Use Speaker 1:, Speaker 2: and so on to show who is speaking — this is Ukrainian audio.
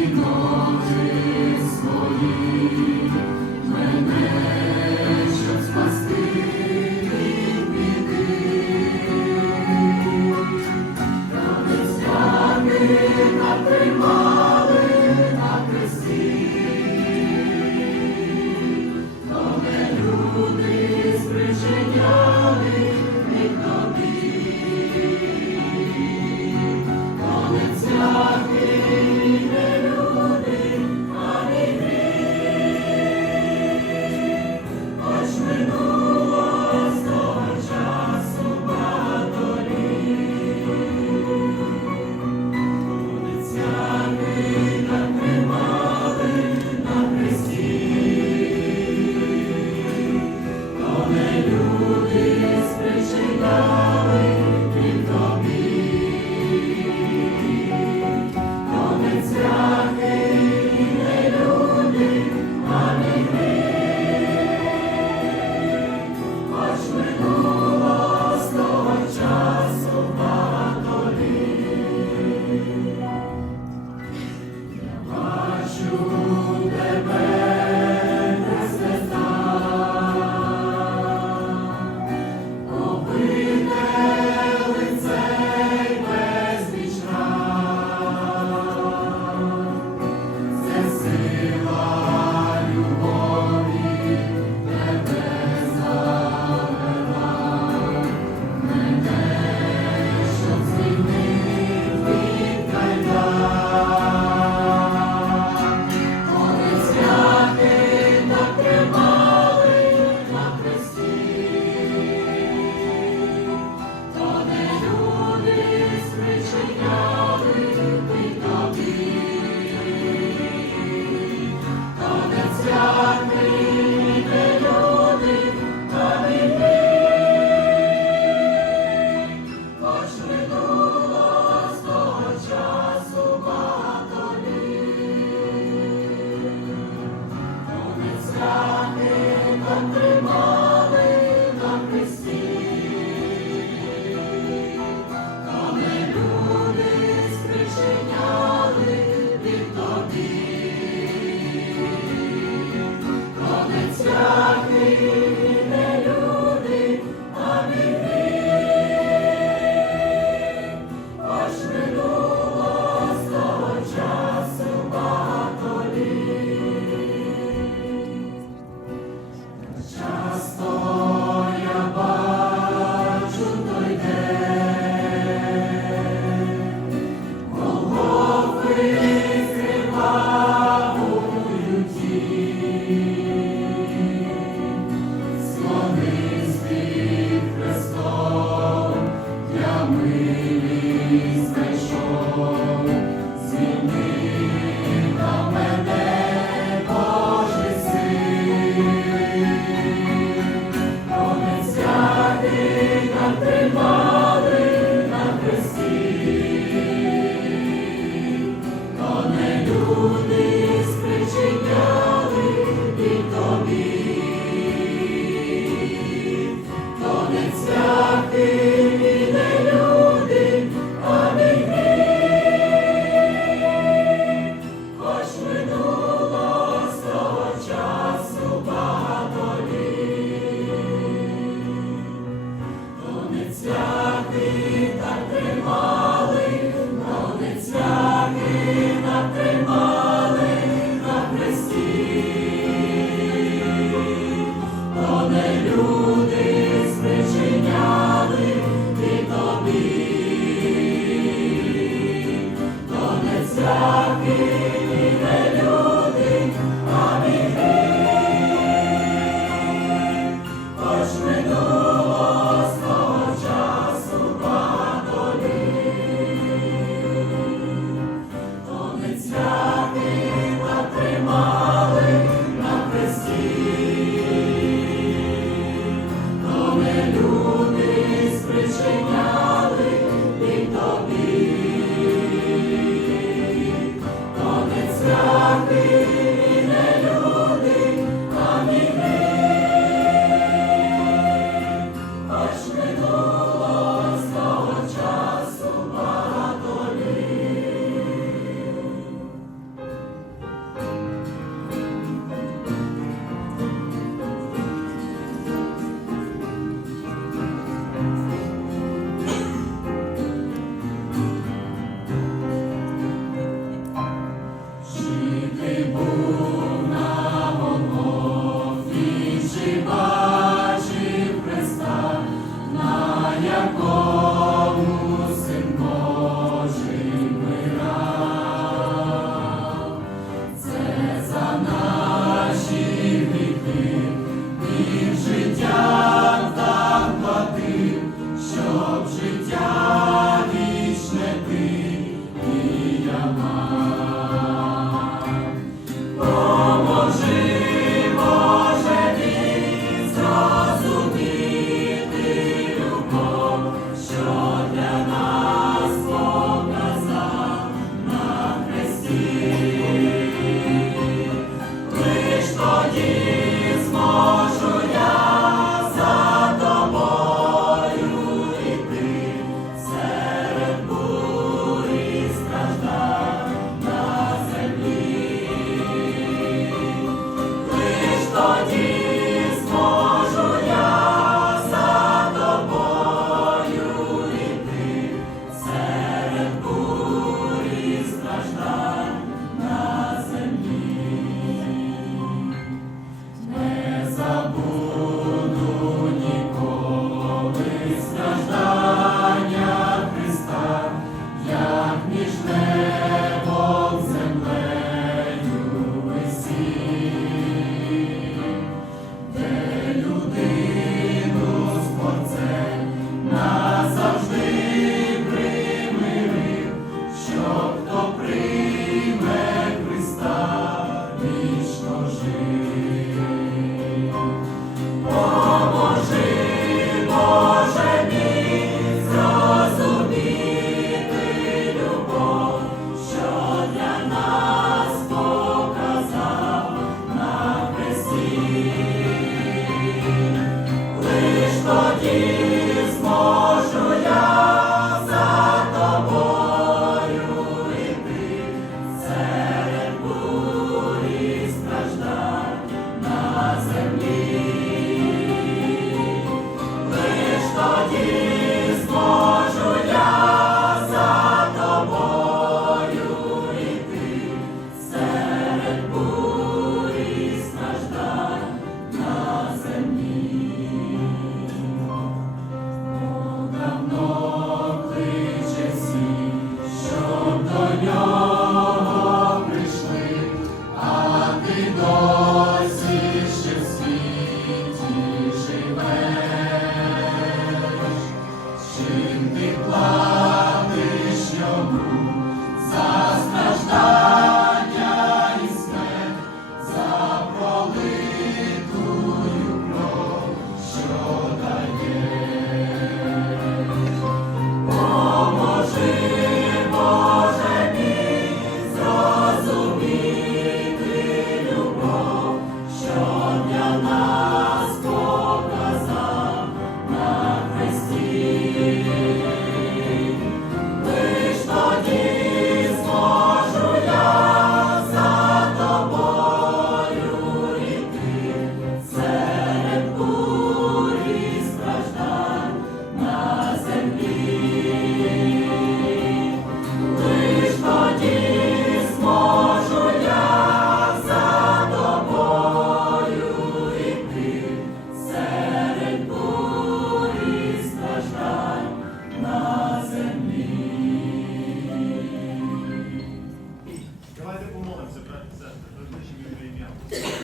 Speaker 1: Lord. спасіння.